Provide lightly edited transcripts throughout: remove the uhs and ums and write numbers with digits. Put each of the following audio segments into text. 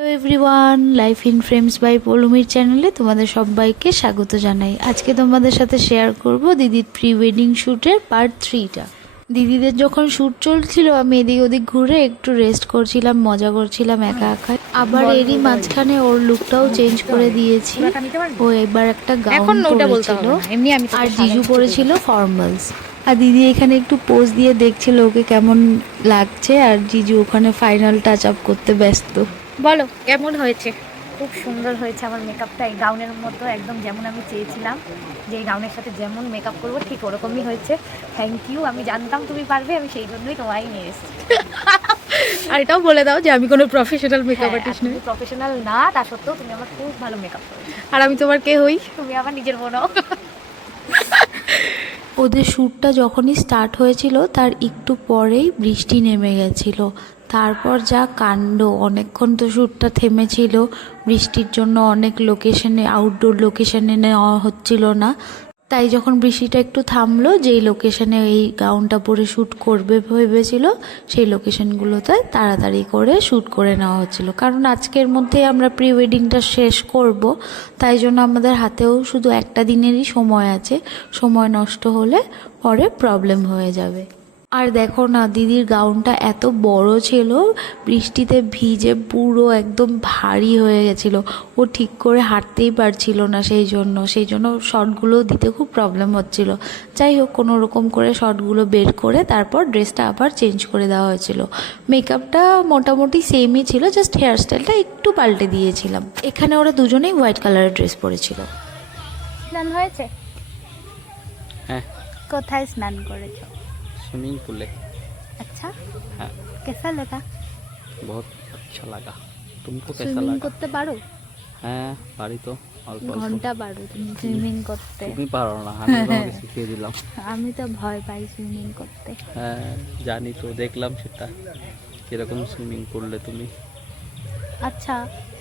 Hello everyone, life in frames by পলুমির চ্যানেলে তোমাদের সবাইকে স্বাগত জানাই। আজকে তোমাদের সাথে শেয়ার করব দিদির প্রি ওয়েডিং শ্যুটের পার্ট 3টা। দিদিদের যখন শ্যুট চলছিল আমি এদিক ওদিক ঘুরে একটু রেস্ট করছিলাম, মজা করছিলাম একা একা। আবার এরই মাঝখানে ওর লুকটাও চেঞ্জ করে দিয়েছি। ও এবার একটা গাউন পরেছিল আর জিজু পরেছিল ফর্মালস। আর দিদি এখানে একটু পোজ দিয়ে দেখছিল ওকে কেমন লাগছে, আর জিজু ওখানে ফাইনাল টাচ আপ করতে ব্যস্ত। বলো কেমন হয়েছে? খুব সুন্দর হয়েছে আমার মেকআপটা, এই গাউনের মতো একদম যেমন আমি চেয়েছিলাম যে এই গাউনের সাথে যেমন মেকআপ করবো ঠিক ওরকমই হয়েছে। থ্যাংক ইউ, আমি জানতাম তুমি পারবে, আমি সেই জন্যই তোমায় নিয়ে এসেছি। আর এটাও বলে দাও যে আমি কোনো প্রফেশনাল মেকআপ আর্টিস্ট নই। প্রফেশনাল না, তা সত্ত্বেও তুমি আমার খুব ভালো মেকআপ করো। আর আমি তোমার কে হই? তুমি আমার নিজের বোনও। ওদের শ্যুটটা যখনই স্টার্ট হয়েছিল তার একটু পরেই বৃষ্টি নেমে গেছিলো। তারপর যা কাণ্ড, অনেকক্ষণ তো শ্যুটটা থেমেছিল বৃষ্টির জন্য। অনেক লোকেশনে, আউটডোর লোকেশনে নেওয়া হচ্ছিল না। তাই যখন বৃষ্টিটা একটু থামলো, যেই লোকেশনে এই গাউনটা পরে শ্যুট করবে ভেবেছিল সেই লোকেশনগুলোতে তাড়াতাড়ি করে শ্যুট করে নেওয়া হচ্ছিল। কারণ আজকের মধ্যেই আমরা প্রি ওয়েডিংটা শেষ করব, তাই জন্য আমাদের হাতেও শুধু একটা দিনেরই সময় আছে। সময় নষ্ট হলে পরে প্রবলেম হয়ে যাবে। আর দেখো না, দিদির গাউনটা এত বড় ছিল, বৃষ্টিতে ভিজে পুরো একদম ভারী হয়ে গেছিল। ও ঠিক করে হাঁটতেই পারছিল না, সেই জন্য শর্টগুলো দিতে খুব প্রবলেম হচ্ছিল। যাই হোক, কোনো রকম করে শর্টগুলো বের করে তারপর ড্রেসটা আবার চেঞ্জ করে দেওয়া হয়েছিল। মেকআপটা মোটামুটি সেমই ছিল, জাস্ট হেয়ারস্টাইলটা একটু পাল্টে দিয়েছিলাম। এখানে ওরা দুজনেই হোয়াইট কালারের ড্রেস পরেছিল। স্নান হয়েছে? হ্যাঁ। কোথায় স্নান করেছো? Swimming pool. अच्छा, हाँ। कैसा लगा? बहुत अच्छा लगा। तुमको कैसा সুইমিং लगा? করতে পারো? হ্যাঁ পারি তো, অল্প অল্প। ঘন্টা পারো তুমি সুইমিং করতে? তুমি পারো না, আমি তোমাকে শিখিয়ে দিলাম। আমি তো ভয় পাই সুইমিং করতে। হ্যাঁ জানি তো, দেখলাম সেটা কিরকম সুইমিং করলে তুমি। আচ্ছা,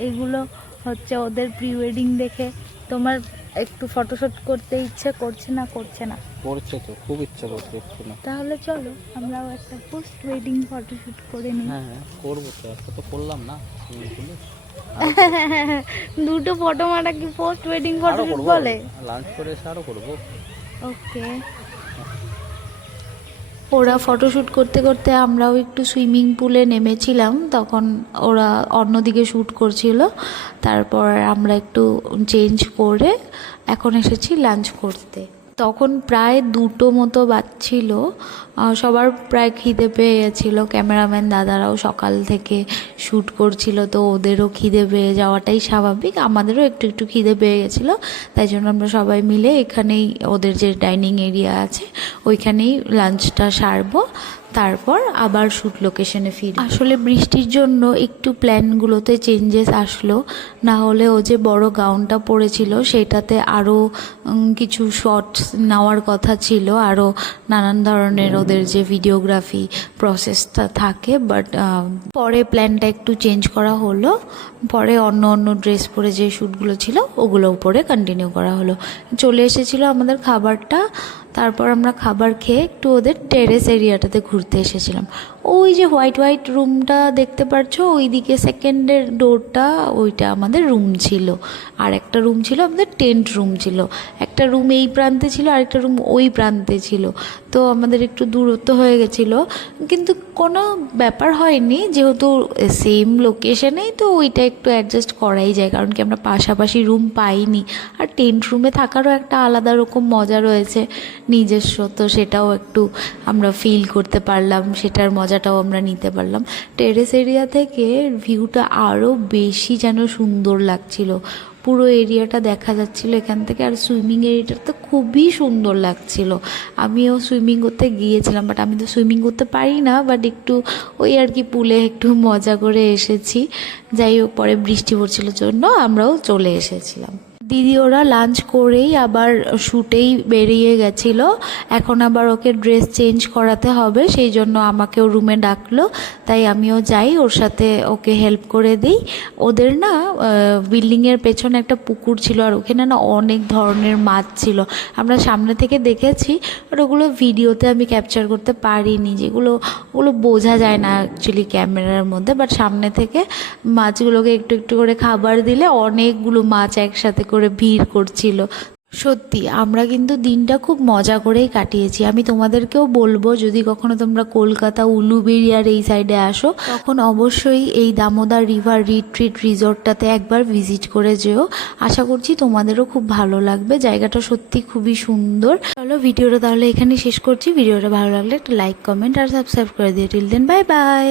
এগুলো হচ্ছে ওদের প্রি ওয়েডিং দেখে তোমার একটু ফটোশুট করতে ইচ্ছে করছে না? করছে না? করছে তো, খুব ইচ্ছা করছে না। তাহলে চলো আমরাও একটা পোস্ট ওয়েডিং ফটোশুট করে নিই। হ্যাঁ হ্যাঁ করবো তো, একটা তো করলাম না সুইমিং পুলে। দুটো ফটো মারা কি পোস্ট ওয়েডিং ফটোশুট বলে? লাঞ্চ করে এসে আরও করবো। ওকে। ওরা ফটোশ্যুট করতে করতে আমরাও একটু সুইমিং পুলে নেমেছিলাম, তখন ওরা অন্যদিকে শ্যুট করছিল। তারপর আমরা একটু চেঞ্জ করে এখন এসেছি লাঞ্চ করতে। তখন প্রায় 2টো মতো বাজছিল। সবার প্রায় খিদে পেয়ে গেছিলো। ক্যামেরাম্যান দাদারাও সকাল থেকে শ্যুট করছিল, তো ওদেরও খিদে পেয়ে যাওয়াটাই স্বাভাবিক। আমাদেরও একটু একটু খিদে পেয়ে গেছিলো, তাই জন্য আমরা সবাই মিলে এখানেই ওদের যে ডাইনিং এরিয়া আছে ওইখানেই লাঞ্চটা সারবো। তারপর আবার শ্যুট লোকেশনে ফিরি। আসলে বৃষ্টির জন্য একটু প্ল্যানগুলোতে চেঞ্জেস আসলো, না হলে ও যে বড় গাউনটা পরেছিল সেটাতে আরও কিছু শর্টস নেওয়ার কথা ছিল, আরও নানান ধরনের ওদের যে ভিডিওগ্রাফি প্রসেসটা থাকে। বাট পরে প্ল্যানটা একটু চেঞ্জ করা হলো। পরে অন্য অন্য ড্রেস পরে যে শ্যুটগুলো ছিল ওগুলো উপরে কন্টিনিউ করা হলো। চলে এসেছিলো আমাদের খাবারটা। তারপর আমরা খাবার খেয়ে একটু ওদের টেরেস এরিয়াটাতে ঘুরতে এসেছিলাম। ওই যে হোয়াইট হোয়াইট রুমটা দেখতে পাচ্ছ, ওইদিকে সেকেন্ডের ডোরটা, ওইটা আমাদের রুম ছিল। আর একটা রুম ছিল আমাদের টেন্ট রুম ছিল। একটা রুম এই প্রান্তে ছিল, আরেকটা রুম ওই প্রান্তে ছিল। তো আমাদের একটু দূরত্ব হয়ে গেছিলো, কিন্তু কোনো ব্যাপার হয়নি, যেহেতু সেম লোকেশনেই তো ওইটা একটু অ্যাডজাস্ট করাই যায়। কারণ কি আমরা পাশাপাশি রুম পাইনি, আর টেন্ট রুমে থাকারও একটা আলাদা রকম মজা রয়েছে নিজস্ব, তো সেটাও একটু আমরা ফিল করতে পারলাম, সেটার মজাটাও আমরা নিতে পারলাম। টেরেস এরিয়া থেকে ভিউটা আরও বেশি যেন সুন্দর লাগছিল। পুরো এরিয়াটা দেখা যাচ্ছিল এখান থেকে, আর সুইমিং এরিয়াটা তো খুবই সুন্দর লাগছিল। আমিও সুইমিং করতে গিয়েছিলাম, বাট আমি তো সুইমিং করতে পারি না, বাট একটু ওই আর কি পুলে একটু মজা করে এসেছি। যাই হোক, পরে বৃষ্টি পড়ছিল জন্য আমরাও চলে এসেছিলাম। দিদি ওরা লাঞ্চ করেই আবার শ্যুটেই বেরিয়ে গেছিলো। এখন আবার ওকে ড্রেস চেঞ্জ করাতে হবে, সেই জন্য আমাকেও রুমে ডাকলো, তাই আমিও যাই ওর সাথে, ওকে হেল্প করে দিই। ওদের না বিল্ডিংয়ের পেছনে একটা পুকুর ছিল, আর ওখানে না অনেক ধরনের মাছ ছিল। আমরা সামনে থেকে দেখেছি, আর ওগুলো ভিডিওতে আমি ক্যাপচার করতে পারিনি, ওগুলো বোঝা যায় না অ্যাকচুয়ালি ক্যামেরার মধ্যে। বাট সামনে থেকে মাছগুলোকে একটু একটু করে খাবার দিলে অনেকগুলো মাছ একসাথে করে ভিড় করছিল। সত্যি আমরা কিন্তু দিনটা খুব মজা করেই কাটিয়েছি। আমি তোমাদেরকেও বলবো, যদি কখনো তোমরা কলকাতা উলুবেড়িয়ার এই সাইডে আসো, তখন অবশ্যই এই দামোদর রিভার রিট্রিট রিসর্টটাতে একবার ভিজিট করে যেও। আশা করছি তোমাদেরও খুব ভালো লাগবে, জায়গাটা সত্যি খুবই সুন্দর। চলো ভিডিওটা তাহলে এখানে শেষ করছি। ভিডিওটা ভালো লাগলে একটা লাইক, কমেন্ট আর সাবস্ক্রাইব করে দিও। Till then, bye by.